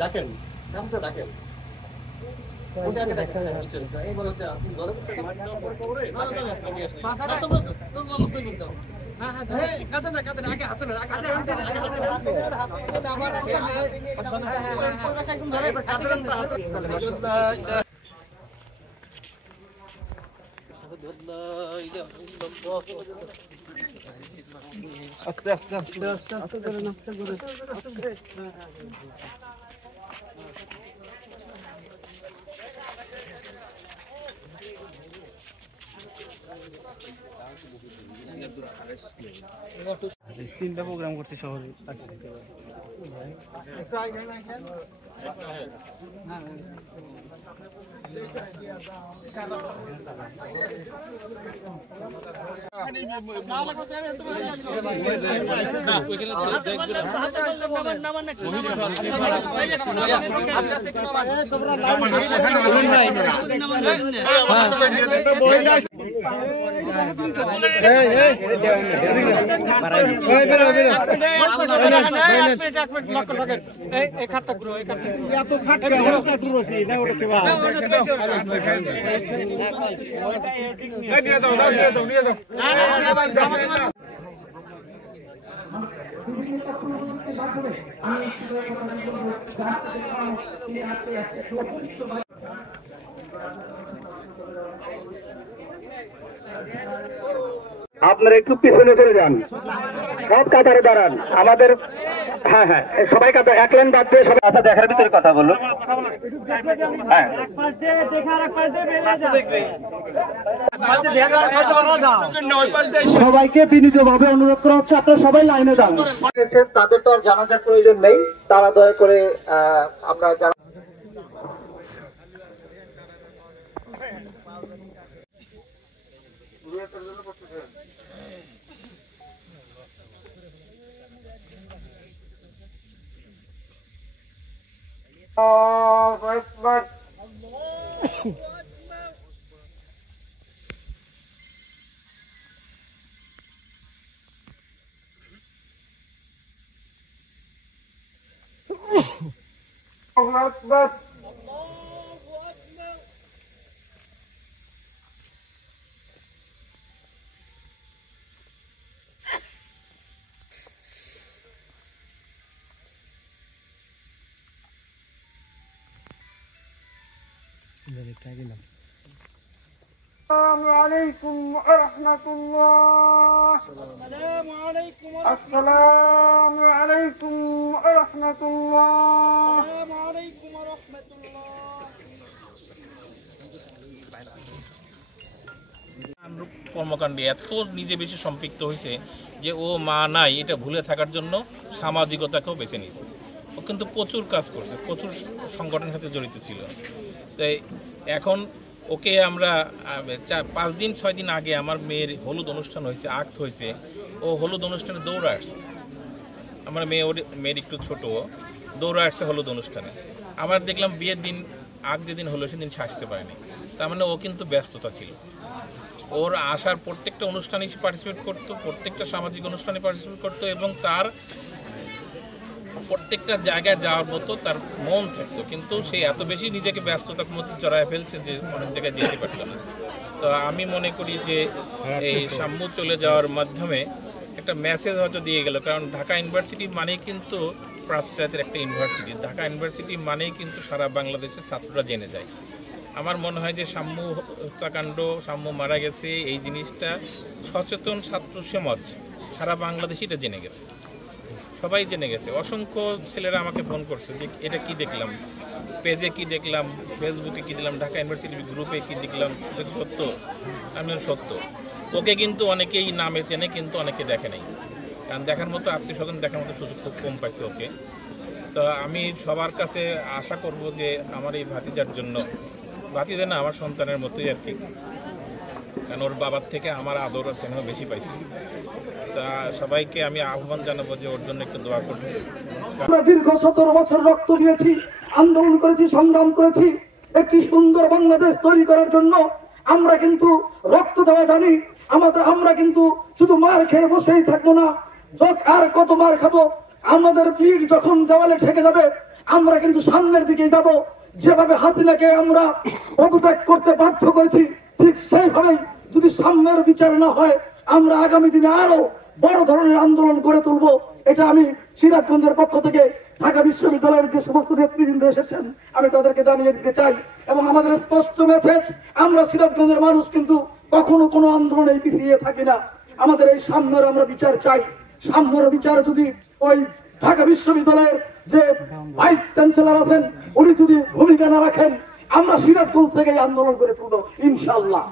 ডাকেন ডাকেন আস্তে আস্তে আস্তে আস্তে আস্তে করে নাস্তা করে তিনটা প্রোগ্রাম করছি শহরে আপনারা একটু পিছনে চলে যান, সব কাতারে দাঁড়ান। আমাদের হ্যাঁ হ্যাঁ সবাই কাতার এক লাইন বাদ দিয়ে সবাই আচ্ছা দেখার ভিতরে কথা বলুন। হ্যাঁ সবাইকে বিনীতভাবে অনুরোধ করা হচ্ছে আপনারা সবাই লাইনে দাঁড়ান। তাদের তো আর জানাজার প্রয়োজন নেই, তারা দয়া করে আমরা السلام عليكم ورحمة الله. السلام عليكم السلام عليكم ورحمة الله. السلام عليكم ورحمة الله. কর্মকাণ্ডে এত নিজে বেশি সম্পৃক্ত হয়েছে যে ও মা নাই এটা ভুলে থাকার জন্য সামাজিকতাকেও বেছে নিয়েছে। ও কিন্তু প্রচুর কাজ করছে, প্রচুর সংগঠনের সাথে জড়িত ছিল। তাই এখন ওকে আমরা 5 দিন 6 দিন আগে আমার মেয়ের হলুদ অনুষ্ঠান হয়েছে, আক্ত হয়েছে, ও হলুদ অনুষ্ঠানে দৌড়ে আসছে। আমার মেয়ের একটু ছোট, দৌড়ে আসছে হলুদ অনুষ্ঠানে। আমার দেখলাম বিয়ের দিন আগ যেদিন হলো সেদিন সে আসতে পারেনি। তার মানে ও কিন্তু ব্যস্ততা ছিল। ওর আসার প্রত্যেকটা অনুষ্ঠানে সে পার্টিসিপেট করতো, প্রত্যেকটা সামাজিক অনুষ্ঠানে পার্টিসিপেট করতো এবং তার প্রত্যেকটা জায়গায় যাওয়ার মতো তার মন থাকতো। কিন্তু সে এত বেশি নিজেকে ব্যস্ততার মধ্যে জড়ায় ফেলছে যে অনেক জায়গায় যেতে পারতো না। তো আমি মনে করি যে এই সাম্য চলে যাওয়ার মাধ্যমে একটা মেসেজ হয়তো দিয়ে গেল। কারণ ঢাকা ইউনিভার্সিটি মানেই কিন্তু প্রাচ্যের একটা ইউনিভার্সিটি, ঢাকা ইউনিভার্সিটি মানেই কিন্তু সারা বাংলাদেশের ছাত্ররা জেনে যায়। আমার মনে হয় যে সাম্য হত্যাকাণ্ড, সাম্য মারা গেছে এই জিনিসটা সচেতন ছাত্র সমাজ সারা বাংলাদেশে এটা জেনে গেছে, সবাই জেনে গেছে। অসংখ্য ছেলেরা আমাকে ফোন করছে যে এটা কি দেখলাম, পেজে কি দেখলাম, ফেসবুকে কি দেখলাম, ঢাকা ইউনিভার্সিটির গ্রুপে কি দেখলাম, এটা সত্য। আমি সত্য। ওকে কিন্তু অনেকেই নামে চেনে, কিন্তু অনেকে দেখে নেই। কারণ দেখার মতো আত্মীয় স্বজন দেখার মতো সুযোগ খুব কম পাইছে ওকে। তো আমি সবার কাছে আশা করব যে আমার এই ভাতিজার জন্য, ভাতিজা না আমার সন্তানের মতোই আর কি, কারণ ওর বাবার থেকে আমার আদর আর চেনাও বেশি পাইছি। তা সবাইকে আমি আহ্বান জানাবো যে ওর জন্য একটু দোয়া করবো। আমরা দীর্ঘ 17 বছর রক্ত দিয়েছি, আন্দোলন করেছি, সংগ্রাম করেছি একটি সুন্দর বাংলাদেশ তৈরি করার জন্য। আমরা কিন্তু রক্ত দেওয়া জানি। আমরা কিন্তু শুধু মার খেয়ে বসেই থাকবো না, আর কত মার খাবো। আমাদের পিঠ যখন দেওয়ালে ঠেকে যাবে আমরা কিন্তু সামনের দিকে যাব। যেভাবে হাসিনাকে আমরা পদত্যাগ করতে বাধ্য করেছি, ঠিক সেইভাবেই যদি সামনের বিচার না হয় আমরা আগামী দিনে আরো বড় ধরনের আন্দোলন গড়ে তুলবো। এটা আমি সিরাজগঞ্জের পক্ষ থেকে ঢাকা বিশ্ববিদ্যালয়ের যে সমস্ত নেতৃবৃন্দ এসেছেন আমি তাদেরকে জানিয়ে দিতে চাই। এবং আমাদের স্পষ্ট মেসেজ, আমরা সিরাজগঞ্জের মানুষ কিন্তু কখনো কোনো আন্দোলনে পিছিয়ে থাকি না। আমাদের এই সামনের আমরা বিচার চাই। সামনের বিচার যদি ওই ঢাকা বিশ্ববিদ্যালয়ের যে ভাইস চ্যান্সেলর আছেন উনি যদি ভূমিকা না রাখেন, আমরা সিরাজগঞ্জ থেকে আন্দোলন করে তুলব ইনশাআল্লাহ।